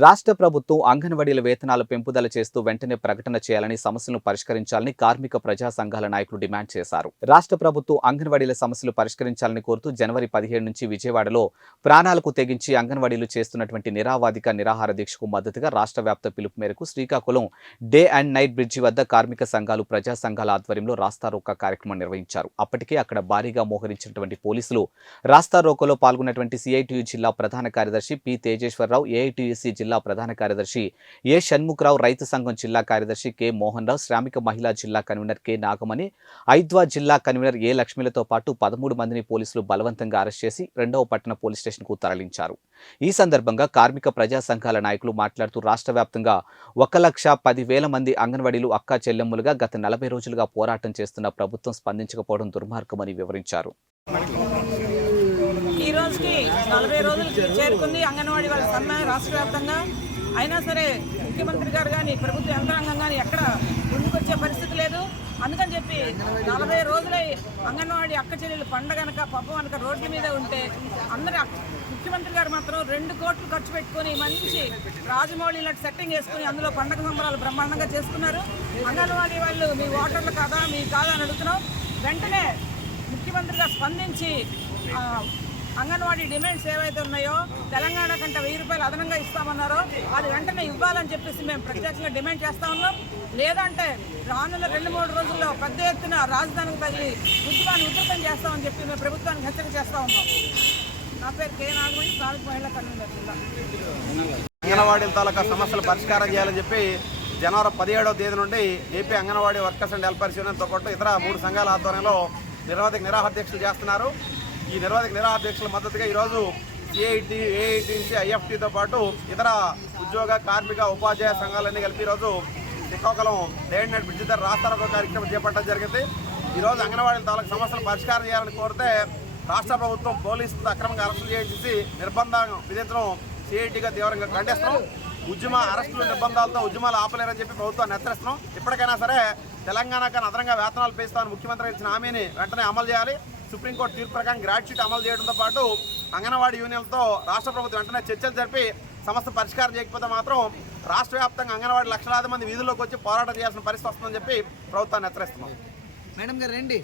రాష్ట్ర ప్రభుత్వం అంగన్వాడీల వేతనాల పెంపుదల చేస్తూ వెంటనే ప్రకటన చేయాలని సమస్యలను పరిష్కరించాలని కార్మిక ప్రజా సంఘాల నాయకులు డిమాండ్ చేశారు. రాష్ట్ర ప్రభుత్వం అంగన్వాడీల సమస్యలు పరిష్కరించాలని కోరుతూ జనవరి పదిహేడు నుంచి విజయవాడలో ప్రాణాలకు తెగించి అంగన్వాడీలు చేస్తున్నటువంటి నిరావాదిక నిరాహార దీక్షకు మద్దతుగా రాష్ట్ర వ్యాప్త పిలుపు మేరకు Srikakulam day and night bridge వద్ద కార్మిక సంఘాలు ప్రజా సంఘాల ఆధ్వర్యంలో రాస్తారోకా కార్యక్రమం నిర్వహించారు. అప్పటికే అక్కడ భారీగా మోహరించినటువంటి పోలీసులు రాస్తారోకోలో పాల్గొన్నటువంటి సిఐటియు జిల్లా ప్రధాన కార్యదర్శి పి తేజేశ్వరరావు ఏఐటియుసి జిల్లా ప్రధాన కార్యదర్శి ఏ షణ్ముఖరావు రైతు సంఘం జిల్లా కార్యదర్శి కె. మోహన్ రావు శ్రామిక మహిళా జిల్లా కన్వీనర్ కె. నాగమణి ఐద్వా జిల్లా కన్వీనర్ ఏ. లక్ష్మిలతో పాటు పదమూడు మందిని పోలీసులు బలవంతంగా అరెస్ట్ చేసి రెండవ పట్టణ పోలీస్ స్టేషన్కు తరలించారు. ఈ సందర్భంగా కార్మిక ప్రజా సంఘాల నాయకులు మాట్లాడుతూ రాష్ట్ర వ్యాప్తంగా ఒక లక్ష పదివేల మంది అంగన్వాడీలు అక్క చెల్లెమ్ములుగా గత నలభై రోజులుగా పోరాటం చేస్తున్న ప్రభుత్వం స్పందించకపోవడం దుర్మార్గమని వివరించారు. ఈ రోజుకి నలభై రోజులు చేరుకుంది అంగన్వాడీ వాళ్ళ సమ్మె రాష్ట్ర వ్యాప్తంగా. అయినా సరే ముఖ్యమంత్రి గారు కానీ ప్రభుత్వ యంత్రాంగం కానీ ఎక్కడ ముందుకొచ్చే పరిస్థితి లేదు. అందుకని చెప్పి నలభై రోజులై అంగన్వాడీ అక్క చెల్లెలు పండగనక పప్పు అనక రోడ్ల మీద ఉంటే అందరూ ముఖ్యమంత్రి గారు మాత్రం రెండు కోట్లు ఖర్చు పెట్టుకొని మంచి రాజమౌళి లాంటి సెట్టింగ్ వేసుకుని అందులో పండగ సంబరాలు బ్రహ్మాండంగా చేసుకున్నారు. అంగన్వాడీ వాళ్ళు మీ ఓటర్లు కాదా మీ కాదా అని అడుగుతున్నాం. వెంటనే ముఖ్యమంత్రిగా స్పందించి అంగన్వాడీ డిమాండ్స్ ఏవైతే ఉన్నాయో తెలంగాణ కంటే వెయ్యి రూపాయలు అదనంగా ఇస్తామన్నారో అది వెంటనే ఇవ్వాలని చెప్పేసి మేము ప్రత్యేకంగా డిమాండ్ చేస్తా ఉన్నాం. లేదంటే రానున్న రెండు మూడు రోజుల్లో పెద్ద ఎత్తున రాజధానికి తగిలి ఉద్యమాన్ని ఉధృతం చేస్తామని చెప్పి మేము ప్రభుత్వానికి హెచ్చరిక చేస్తా ఉన్నాం. నా పేరు కే నాగమణి స్థానిక మహిళా కన్వీనర్ అంగన్వాడీల తాలూకా సమస్యలు పరిష్కారం చేయాలని చెప్పి జనవరి పదిహేడవ తేదీ నుండి AP anganwadi workers and helpers యూనియన్తో పాటు ఇతర మూడు సంఘాల ఆధ్వర్యంలో నిరవధిక నిరాహార దీక్షలు చేస్తున్నారు. ఈ నిరవధిక నిరాధ్యక్షుల మద్దతుగా ఈరోజు సిఐటి ఏఐటి నుంచి ఐఎఫ్టీతో పాటు ఇతర ఉద్యోగ కార్మిక ఉపాధ్యాయ సంఘాలన్నీ కలిపి ఈరోజు శ్రీకాకుళం డే నైట్ బ్రిడ్జి ధర రాస్తారోకో కార్యక్రమం చేపట్టడం జరిగింది. ఈరోజు అంగన్వాడీ తాలూకు సమస్యలు పరిష్కారం చేయాలని కోరితే రాష్ట్ర ప్రభుత్వం పోలీసులతో అక్రమంగా అరెస్టులు చేయించేసి నిర్బంధం విధించడం సిఐటిగా తీవ్రంగా ఖండిస్తున్నాం. ఉద్యమ అరెస్టులు నిర్బంధాలతో ఉద్యమాలు ఆపలేరని చెప్పి ప్రభుత్వాన్ని హెచ్చరిస్తున్నాం. ఇప్పటికైనా సరే తెలంగాణ కన్నా అదనంగా వేతనాలు పెంచుతామని ముఖ్యమంత్రి ఇచ్చిన హామీని వెంటనే అమలు చేయాలి. సుప్రీంకోర్టు తీర్పు ప్రకారం గ్రాడ్యుయేట్ అమలు చేయడంతో పాటు అంగన్వాడీ యూనియన్లతో రాష్ట్ర ప్రభుత్వం వెంటనే చర్చలు జరిపి సమస్య పరిష్కారం చేయకపోతే మాత్రం రాష్ట్ర వ్యాప్తంగా అంగన్వాడీ లక్షలాది మంది వీధుల్లోకి వచ్చి పోరాటం చేయాల్సిన పరిస్థితి వస్తుందని చెప్పి ప్రభుత్వాన్ని హెచ్చరిస్తున్నాం. మేడం గారు రండి.